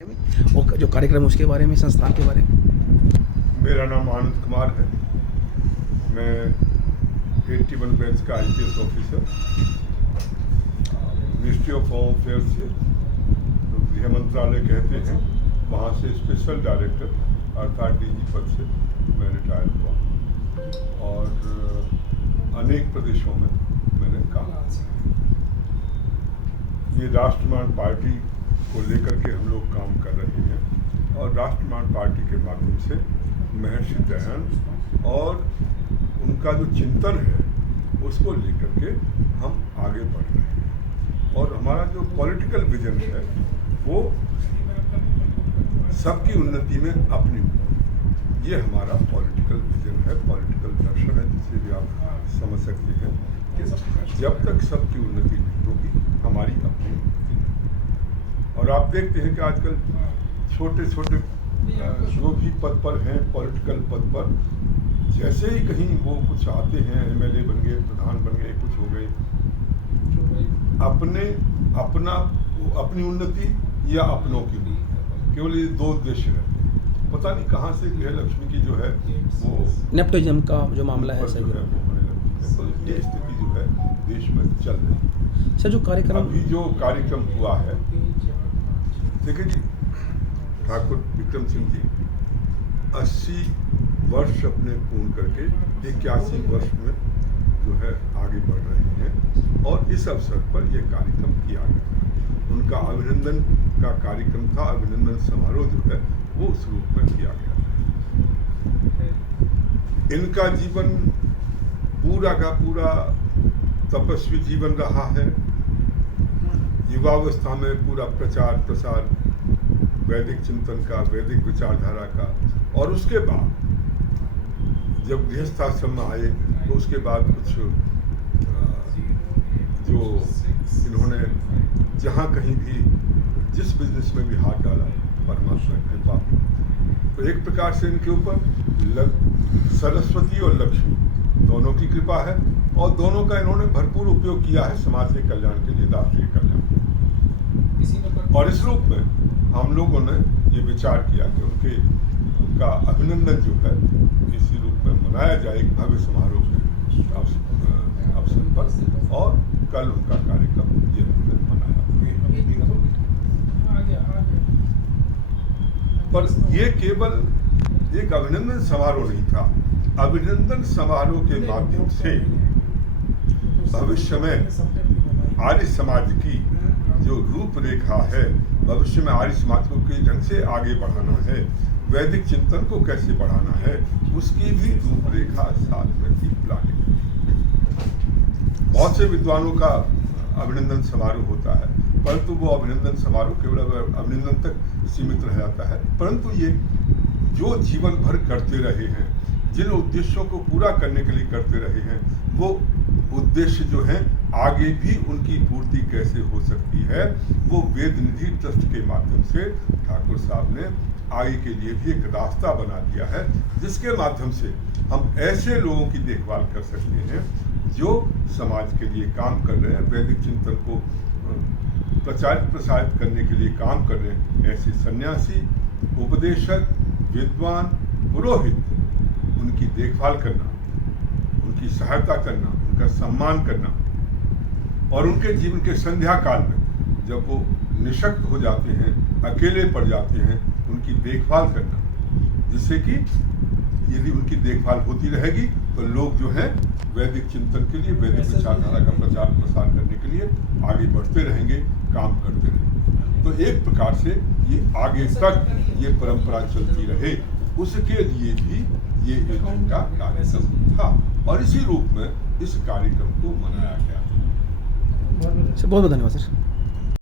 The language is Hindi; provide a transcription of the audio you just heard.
और जो कार्यक्रम उसके बारे में, संस्थान के बारे में। मेरा नाम आनंद कुमार है। मैं 81 बैच का IPS officer, ministry of home affairs से तो गृह मंत्रालय कहते हैं, वहाँ से स्पेशल डायरेक्टर अर्थात DG पद से मैं रिटायर हुआ और अनेक प्रदेशों में मैंने काम किया। ये राष्ट्रमान पार्टी को लेकर के हम लोग काम कर रहे हैं और राष्ट्रमान पार्टी के माध्यम से महर्षि दयानंद और उनका जो चिंतन है उसको लेकर के हम आगे बढ़ रहे हैं। और हमारा जो पॉलिटिकल विजन है वो सबकी उन्नति में अपनी उन्नति, ये हमारा पॉलिटिकल विजन है, पॉलिटिकल दर्शन है, जिसे भी आप समझ सकते हैं कि जब तक सबकी उन्नति नहीं होगी हमारी अपनी उन्नति नहीं। और आप देखते हैं कि आजकल छोटे छोटे जो भी पद पर हैं, पॉलिटिकल पद पर, जैसे ही कहीं वो कुछ आते हैं, MLA बन गए, प्रधान बन गए, कुछ हो गए, अपनी उन्नति या अपनों की उन्नति, केवल ये दो उद्देश्य रहते हैं। पता नहीं कहाँ से गृह लक्ष्मी की जो है वो नेपोटिज्म का जो मामला है सही है वो होने लगती है। तो ये स्थिति जो है देश में चल रही है। सर, जो कार्यक्रम अभी जो कार्यक्रम हुआ है, देखिए जी, ठाकुर विक्रम सिंह जी 80 वर्ष अपने पूर्ण करके 81 वर्ष में जो है आगे बढ़ रहे हैं और इस अवसर पर यह कार्यक्रम किया गया। उनका अभिनंदन का कार्यक्रम था, अभिनंदन समारोह जो है वो उस रूप में किया गया। इनका जीवन पूरा का पूरा तपस्वी जीवन रहा है। युवावस्था में पूरा प्रचार प्रसार वैदिक चिंतन का, वैदिक विचारधारा का, और उसके बाद जब गृहस्थाश्रम में आए तो उसके बाद कुछ जो इन्होंने जहाँ कहीं भी जिस बिजनेस में भी हाथ डाला, परमात्मा की कृपा, तो एक प्रकार से इनके ऊपर सरस्वती और लक्ष्मी दोनों की कृपा है और दोनों का इन्होंने भरपूर उपयोग किया है समाज के कल्याण के लिए, राष्ट्रीय कल्याण। और इस रूप में हम लोगों ने ये विचार किया कि उनका अभिनंदन जो है इसी रूप में मनाया जाए, एक भव्य समारोह के अवसर पर, और कल उनका कार्यक्रम ये हमने मनाया। पर ये केवल एक अभिनंदन समारोह नहीं था। अभिनंदन समारोह के माध्यम से भविष्य में आर्य समाज की जो रूपरेखा है, भविष्य में आर्य समाज को किस ढंग से आगे बढ़ाना है, वैदिक चिंतन को कैसे बढ़ाना है, उसकी भी रूपरेखा साथ में थी, प्लानिंग। बहुत से विद्वानों का अभिनंदन समारोह होता है, परंतु वो अभिनंदन समारोह केवल अभिनंदन तक सीमित रह जाता है। परंतु ये जो जीवन भर करते रहे हैं, जिन उद्देश्यों को पूरा करने के लिए करते रहे हैं, वो उद्देश्य जो हैं आगे भी उनकी पूर्ति कैसे हो सकती है, वो वेद निधि ट्रस्ट के माध्यम से ठाकुर साहब ने आगे के लिए भी एक रास्ता बना दिया है, जिसके माध्यम से हम ऐसे लोगों की देखभाल कर सकते हैं जो समाज के लिए काम कर रहे हैं, वैदिक चिंतन को प्रचारित प्रसारित करने के लिए काम कर रहे हैं। ऐसे सन्यासी, उपदेशक, विद्वान, पुरोहित, उनकी देखभाल करना, उनकी सहायता करना, उनका सम्मान करना, और उनके जीवन के संध्या काल में जब वो निशक्त हो जाते हैं, अकेले पड़ जाते हैं, उनकी देखभाल करना, जिससे कि यदि उनकी देखभाल होती रहेगी तो लोग जो हैं वैदिक चिंतन के लिए, वैदिक विचारधारा का प्रचार प्रसार करने के लिए आगे बढ़ते रहेंगे, काम करते रहेंगे। तो एक प्रकार से ये आगे तक ये परंपरा चलती रहे, उसके लिए भी ये एक उनका कार्यक्रम था और इसी रूप में इस कार्यक्रम को मनाया गया। बहुत बहुत धन्यवाद सर।